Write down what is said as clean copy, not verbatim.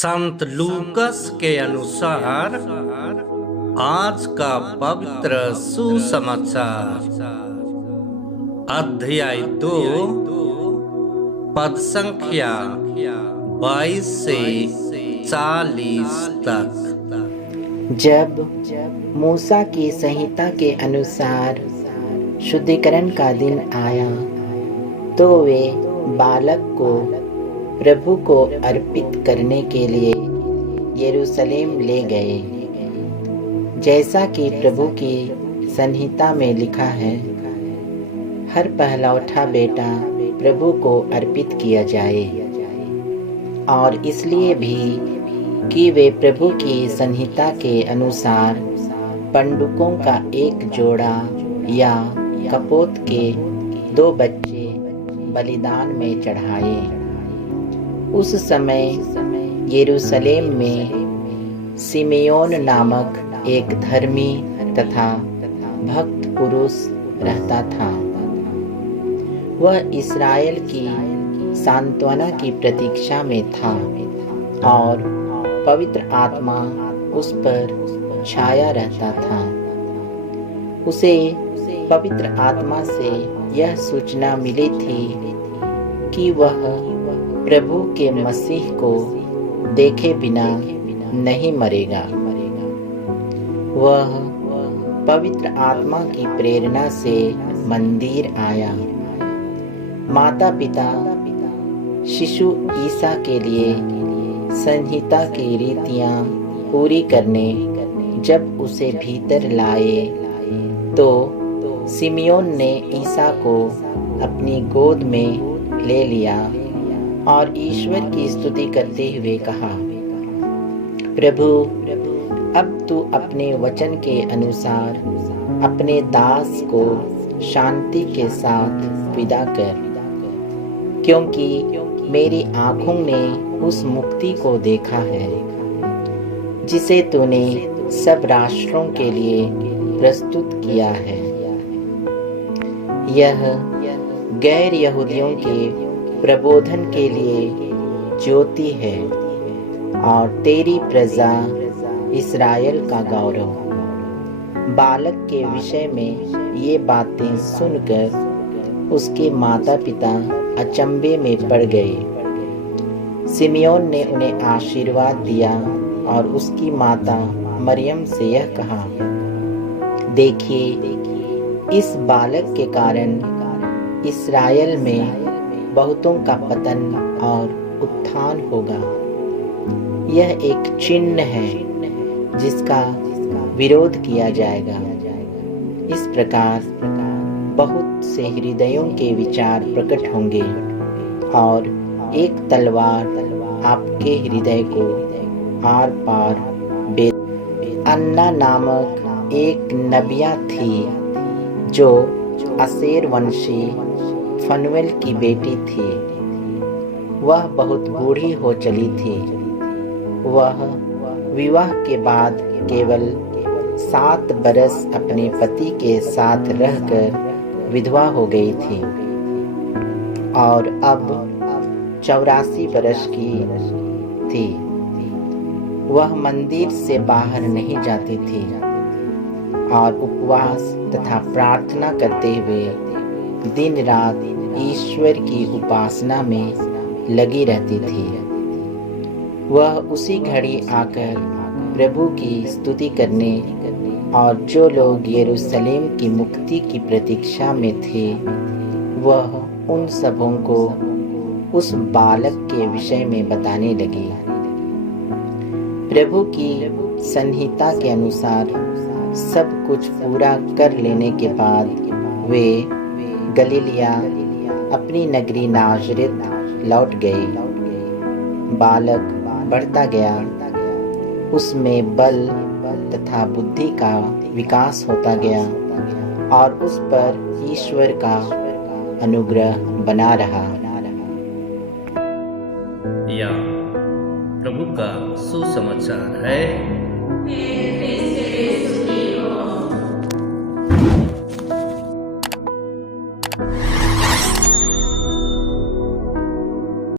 संत लूकस के अनुसार आज का पवित्र सुसमाचार अध्याय 2 पद संख्या 22 से 40 तक। जब मूसा की संहिता के अनुसार शुद्धिकरण का दिन आया तो वे बालक को प्रभु को अर्पित करने के लिए यरूशलेम ले गए, जैसा कि प्रभु की संहिता में लिखा है, हर पहलौठा बेटा प्रभु को अर्पित किया जाए। और इसलिए भी कि वे प्रभु की संहिता के अनुसार पंडुकों का एक जोड़ा या कपोत के 2 बच्चे बलिदान में चढ़ाए। उस समय यरूशलेम में सिमेयोन नामक एक धर्मी तथा भक्त पुरुष रहता था। वह इस्राएल की सांत्वना की प्रतीक्षा में था और पवित्र आत्मा उस पर छाया रहता था। उसे पवित्र आत्मा से यह सूचना मिली थी कि वह प्रभु के मसीह को देखे बिना नहीं मरेगा। वह पवित्र आत्मा की प्रेरणा से मंदिर आया। माता पिता शिशु ईसा के लिए संहिता की रीतियां पूरी करने जब उसे भीतर लाए तो सिमियोन ने ईसा को अपनी गोद में ले लिया और ईश्वर की स्तुति करते हुए कहा, प्रभु, अब तू अपने वचन के अनुसार अपने दास को शांति के साथ विदा कर, क्योंकि मेरी आँखों ने उस मुक्ति को देखा है जिसे तूने सब राष्ट्रों के लिए प्रस्तुत किया है। यह गैर यहूदियों के प्रबोधन के लिए ज्योति है और तेरी प्रजा इस्राएल का गौरव। बालक के विषय में ये बातें सुनकर उसके माता पिता अचंभे में पड़ गए। सिमियोन ने उन्हें आशीर्वाद दिया और उसकी माता मरियम से यह कहा, देखिए, इस बालक के कारण इस्राएल में बहुतों का पतन और उत्थान होगा। यह एक चिन्ह है जिसका विरोध किया जाएगा। इस प्रकार बहुत से हृदयों के विचार प्रकट होंगे और एक तलवार आपके हृदय को आर पार बेध। अन्ना नामक एक नबिया थी जो असेर वंशी फनुएल की बेटी थी। वह बहुत बूढ़ी हो चली थी। वह विवाह के बाद केवल 7 बरस अपने पति के साथ रहकर विधवा हो गई थी और अब 84 बरस की थी। वह मंदिर से बाहर नहीं जाती थी और उपवास तथा प्रार्थना करते हुए दिन रात ईश्वर की उपासना में लगी रहती थी। वह उसी घड़ी आकर प्रभु की स्तुति करने और जो लोग यरूशलेम की मुक्ति की प्रतीक्षा में थे, वह उन सबों को उस बालक के विषय में बताने लगी। प्रभु की संहिता के अनुसार सब कुछ पूरा कर लेने के बाद वे गलीलिया अपनी नगरी नाजरेत लौट गए। बालक बढ़ता गया, उसमें बल तथा बुद्धि का विकास होता गया और उस पर ईश्वर का अनुग्रह बना रहा। या प्रभु का सुसमाचार है।